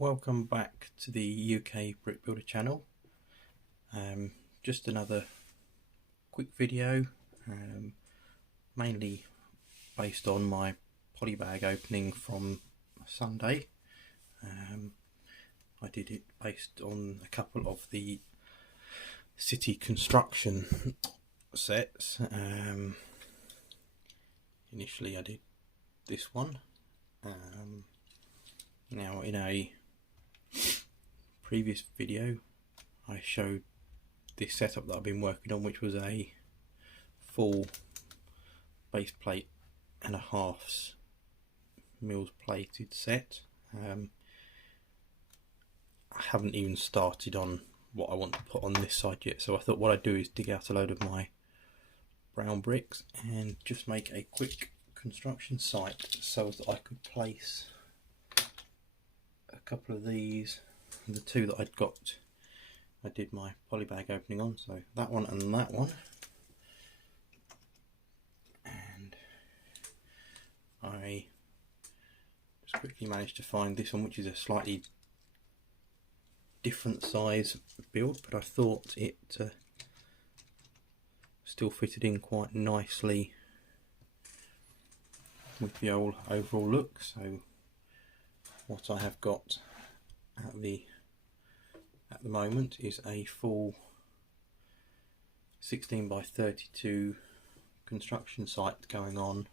Welcome back to the UK Brick Builder channel. Just another quick video, mainly based on my polybag opening from Sunday. I did it based on a couple of the city construction sets. Initially I did this one. Now in a previous video I showed this setup that I've been working on, which was a full base plate and a halves mills plated set. I haven't even started on what I want to put on this side yet, so I thought what I'd do is dig out a load of my brown bricks and just make a quick construction site so that I could place a couple of these. The two that I'd got, I did my polybag opening on, so that one and that one. And I just quickly managed to find this one, which is a slightly different size build, but I thought it still fitted in quite nicely with the overall look. So what I have got at the moment is a full 16 by 32 construction site going on.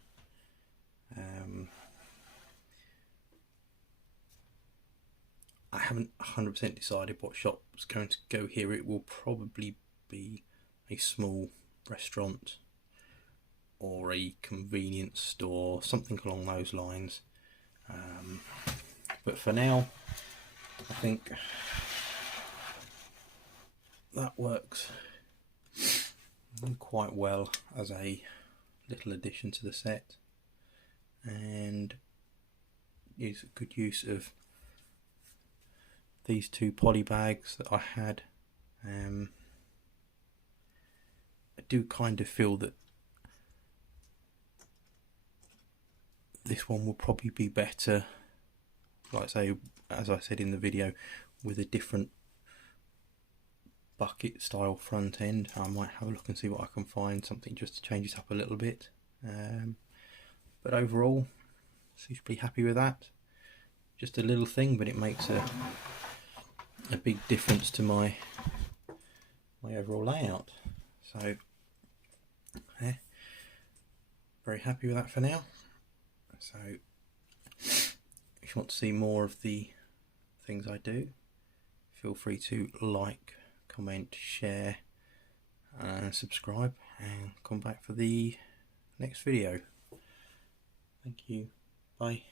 I haven't 100% decided what shop's going to go here. It will probably be a small restaurant or a convenience store, something along those lines. But for now, I think that works quite well as a little addition to the set, and is a good use of these two poly bags that I had. I do kind of feel that this one will probably be better, like I say, as I said in the video, with a different bucket style front end. I might have a look and see what I can find, something just to change it up a little bit. But overall, suitably happy with that. Just a little thing, but it makes a big difference to my overall layout. So yeah, very happy with that for now. So if you want to see more of the things I do, feel free to like, comment, share and subscribe, and come back for the next video. Thank you. Bye.